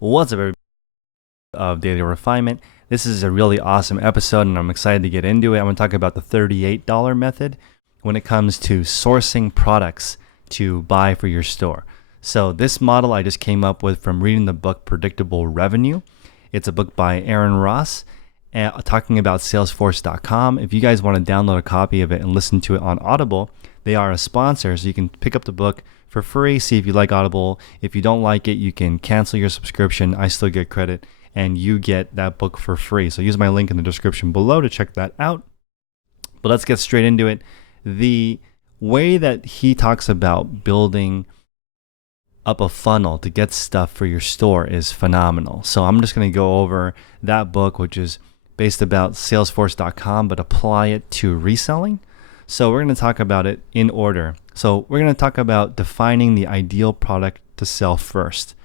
What's up, everybody of Daily Refinement? This is a really awesome episode, and I'm excited to get into it. I'm going to talk about the $38 method when it comes to sourcing products to buy for your store. So this model I just came up with from reading the book Predictable Revenue. It's a book by Aaron Ross talking about Salesforce.com. If you guys want to download a copy of it and listen to it on Audible, they are a sponsor, so you can pick up the book for free, see if you like Audible. If you don't like it, you can cancel your subscription. I still get credit, and you get that book for free. So use my link in the description below to check that out. But let's get straight into it. The way that he talks about building up a funnel to get stuff for your store is phenomenal. So I'm just going to go over that book, which is based about Salesforce.com, but apply it to reselling. So we're going to talk about it in order. So we're going to talk about defining the ideal product to sell first.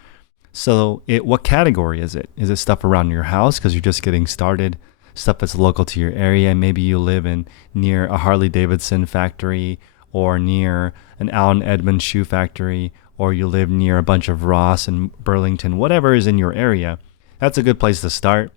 So what category is it? Is it stuff around your house because you're just getting started? Stuff that's local to your area? Maybe you live near a Harley Davidson factory, or near an Allen Edmonds shoe factory, or you live near a bunch of Ross and Burlington, whatever is in your area. That's a good place to start.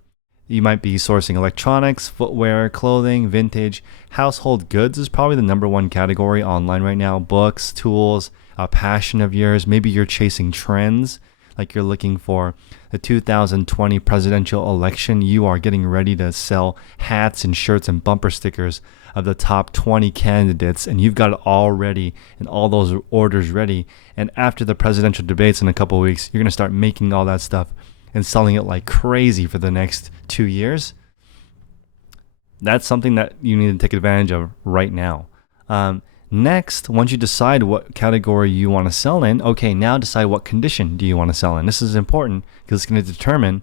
You might be sourcing electronics, footwear, clothing, vintage. Household goods is probably the number one category online right now. Books, tools, a passion of yours. Maybe you're chasing trends, like you're looking for the 2020 presidential election. You are getting ready to sell hats and shirts and bumper stickers of the top 20 candidates, and you've got it all ready and all those orders ready. And after the presidential debates in a couple of weeks, you're going to start making all that stuff and selling it like crazy for the next 2 years. That's something that you need to take advantage of right now. Next, once you decide what category you want to sell in, okay, now decide what condition do you want to sell in. This is important because it's going to determine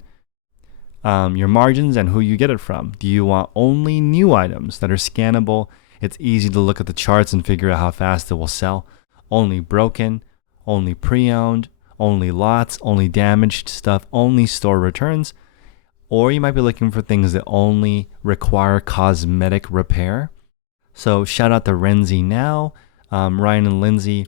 your margins and who you get it from. Do you want only new items that are scannable? It's easy to look at the charts and figure out how fast it will sell. Only broken, only pre-owned, only lots, only damaged stuff, only store returns. Or you might be looking for things that only require cosmetic repair. So shout out to Renzi Now, Ryan and Lindsay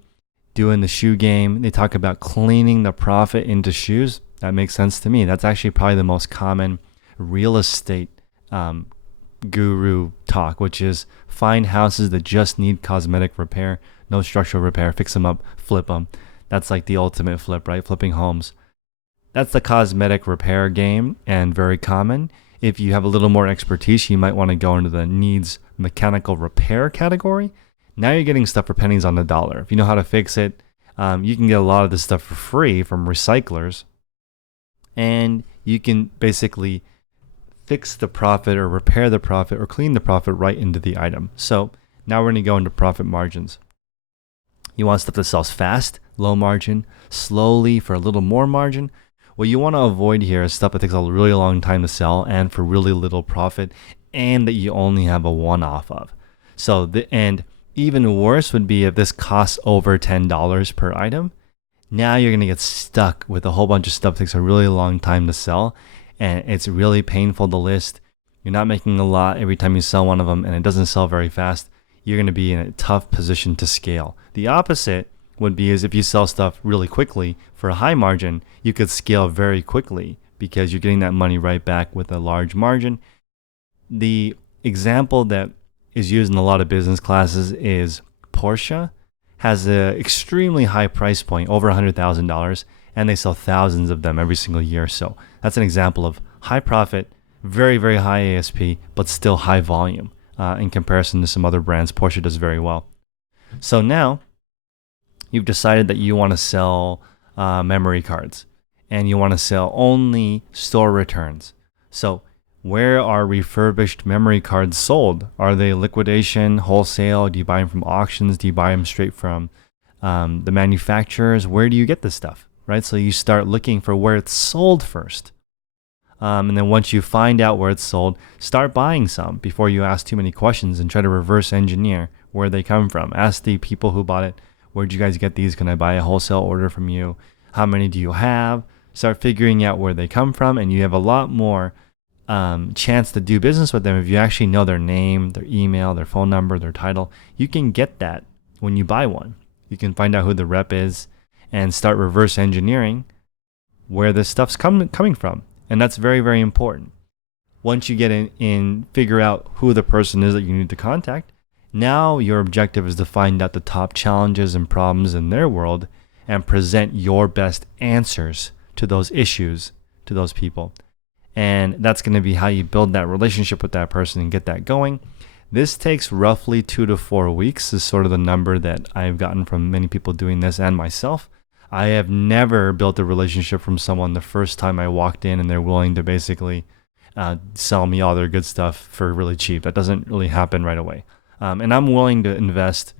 doing the shoe game. They talk about cleaning the profit into shoes. That makes sense to me. That's actually probably the most common real estate guru talk, which is find houses that just need cosmetic repair, no structural repair, fix them up, flip them. That's like the ultimate flip, right? Flipping homes. That's the cosmetic repair game, and very common. If you have a little more expertise, you might want to go into the needs mechanical repair category. Now you're getting stuff for pennies on the dollar. If you know how to fix it, you can get a lot of this stuff for free from recyclers. And you can basically fix the profit or repair the profit or clean the profit right into the item. So now we're going to go into profit margins. You want stuff that sells fast, low margin, slowly for a little more margin. What you want to avoid here is stuff that takes a really long time to sell and for really little profit, and that you only have a one-off of. And even worse would be if this costs over $10 per item. Now you're going to get stuck with a whole bunch of stuff that takes a really long time to sell, and it's really painful to list. You're not making a lot every time you sell one of them, and it doesn't sell very fast. You're going to be in a tough position to scale. The opposite would be is if you sell stuff really quickly for a high margin, you could scale very quickly because you're getting that money right back with a large margin. The example that is used in a lot of business classes is Porsche has an extremely high price point, over $100,000, and they sell thousands of them every single year. So that's an example of high profit, very, very high ASP, but still high volume in comparison to some other brands. Porsche does very well. So now you've decided that you want to sell memory cards, and you want to sell only store returns. So where are refurbished memory cards sold? Are they liquidation, wholesale? Do you buy them from auctions? Do you buy them straight from the manufacturers? Where do you get this stuff, right? So you start looking for where it's sold first. And then once you find out where it's sold, start buying some before you ask too many questions and try to reverse engineer where they come from. Ask the people who bought it, where'd you guys get these? Can I buy a wholesale order from you? How many do you have? Start figuring out where they come from, and you have a lot more chance to do business with them if you actually know their name, their email, their phone number, their title. You can get that when you buy one. You can find out who the rep is and start reverse engineering where this stuff's coming from. And that's very, very important. Once you get in, figure out who the person is that you need to contact, now your objective is to find out the top challenges and problems in their world and present your best answers to those issues to those people. And that's going to be how you build that relationship with that person and get that going. This takes roughly 2 to 4 weeks is sort of the number that I've gotten from many people doing this and myself. I have never built a relationship from someone the first time I walked in and they're willing to basically sell me all their good stuff for really cheap. That doesn't really happen right away. And I'm willing to invest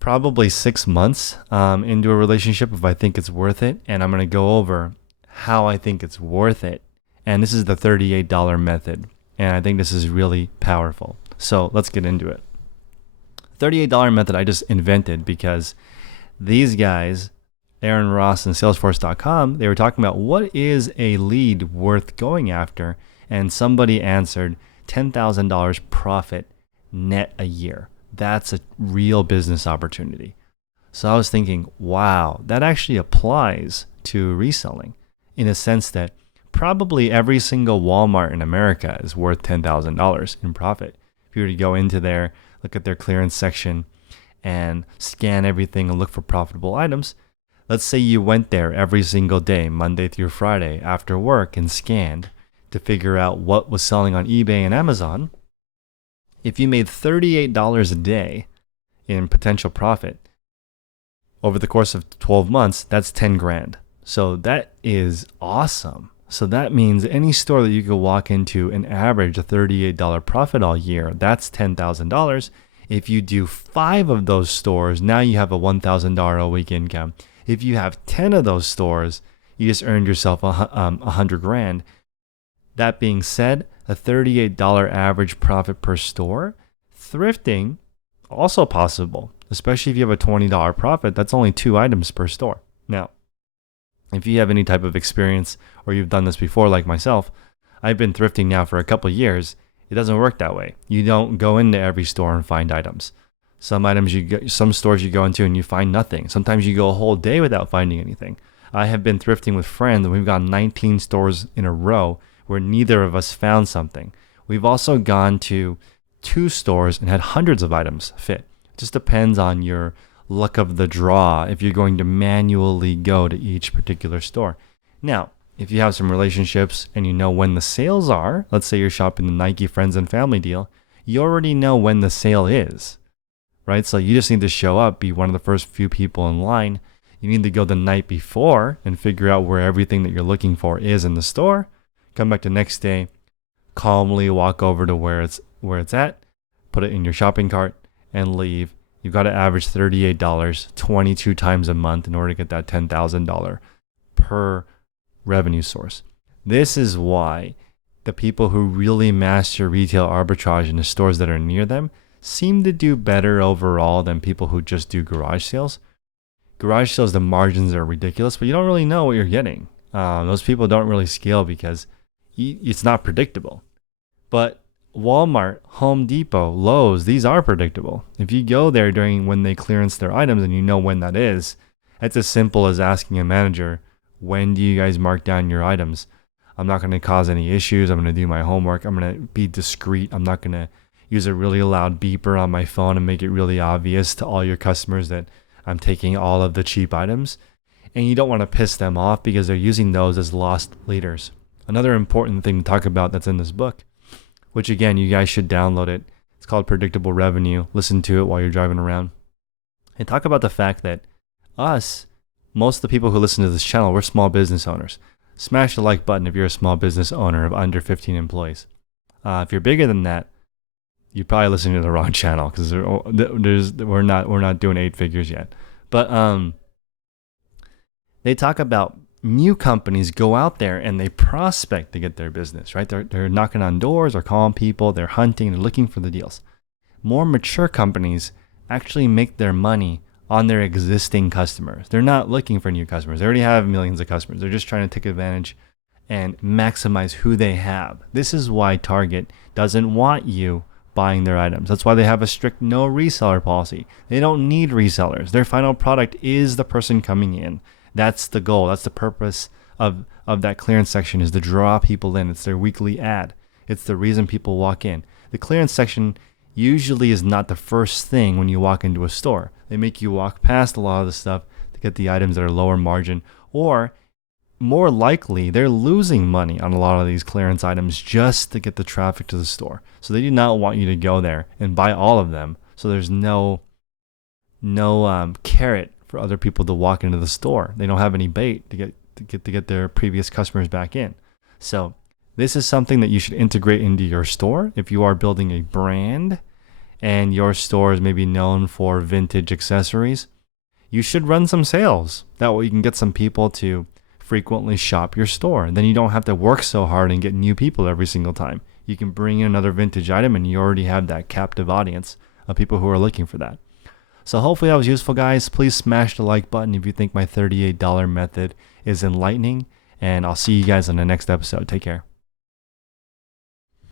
probably 6 months into a relationship if I think it's worth it. And I'm going to go over how I think it's worth it. And this is the $38 method. And I think this is really powerful. So let's get into it. $38 method I just invented because these guys, Aaron Ross and Salesforce.com, they were talking about what is a lead worth going after. And somebody answered $10,000 profit net a year. That's a real business opportunity. So I was thinking, wow, that actually applies to reselling in a sense that probably every single Walmart in America is worth $10,000 in profit. If you were to go into there, look at their clearance section and scan everything and look for profitable items, let's say you went there every single day, Monday through Friday after work and scanned to figure out what was selling on eBay and Amazon. If you made $38 a day in potential profit over the course of 12 months, that's 10 grand. So that is awesome. So that means any store that you could walk into and average a $38 profit all year, that's $10,000. If you do 5 of those stores, now you have a $1,000 a week income. If you have 10 of those stores, you just earned yourself $100 grand. That being said, a $38 average profit per store, thrifting also possible, especially if you have a $20 profit. That's only 2 items per store. Now, if you have any type of experience or you've done this before like myself, I've been thrifting now for a couple of years. It doesn't work that way. You don't go into every store and find items. Some stores you go into and you find nothing. Sometimes you go a whole day without finding anything. I have been thrifting with friends and we've gone 19 stores in a row where neither of us found something. We've also gone to 2 stores and had hundreds of items fit. It just depends on your luck of the draw if you're going to manually go to each particular store. Now, if you have some relationships and you know when the sales are, let's say you're shopping the Nike Friends and Family deal, you already know when the sale is, right? So you just need to show up, be one of the first few people in line. You need to go the night before and figure out where everything that you're looking for is in the store. Come back the next day, calmly walk over to where it's at, put it in your shopping cart, and leave. You've got to average $38 22 times a month in order to get that $10,000 per revenue source. This is why the people who really master retail arbitrage in the stores that are near them seem to do better overall than people who just do garage sales. Garage sales, the margins are ridiculous, but you don't really know what you're getting. Those people don't really scale because it's not predictable. But Walmart, Home Depot, Lowe's, these are predictable. If you go there during when they clearance their items and you know when that is, it's as simple as asking a manager, when do you guys mark down your items? I'm not going to cause any issues. I'm going to do my homework. I'm going to be discreet. I'm not going to use a really loud beeper on my phone and make it really obvious to all your customers that I'm taking all of the cheap items. And you don't want to piss them off because they're using those as lost leaders. Another important thing to talk about that's in this book, which again, you guys should download it. It's called Predictable Revenue. Listen to it while you're driving around. And talk about the fact that most of the people who listen to this channel, we're small business owners. Smash the like button if you're a small business owner of under 15 employees. If you're bigger than that, you're probably listening to the wrong channel because we're not doing 8 figures yet. But they talk about new companies go out there and they prospect to get their business, right? They're knocking on doors or calling people, they're hunting, they're looking for the deals. More mature companies actually make their money on their existing customers. They're not looking for new customers. They already have millions of customers. They're just trying to take advantage and maximize who they have. This is why Target doesn't want you buying their items. That's why they have a strict no reseller policy. They don't need resellers. Their final product is the person coming in. That's the goal. That's the purpose of that clearance section, is to draw people in. It's their weekly ad. It's the reason people walk in. The clearance section usually is not the first thing when you walk into a store. They make you walk past a lot of the stuff to get the items that are lower margin, or more likely they're losing money on a lot of these clearance items just to get the traffic to the store. So they do not want you to go there and buy all of them. So there's no carrot for other people to walk into the store. They don't have any bait to get their previous customers back in. So this is something that you should integrate into your store. If you are building a brand and your store is maybe known for vintage accessories, you should run some sales. That way you can get some people to frequently shop your store. And then you don't have to work so hard and get new people every single time. You can bring in another vintage item and you already have that captive audience of people who are looking for that. So hopefully that was useful, guys. Please smash the like button if you think my $38 method is enlightening. And I'll see you guys in the next episode. Take care.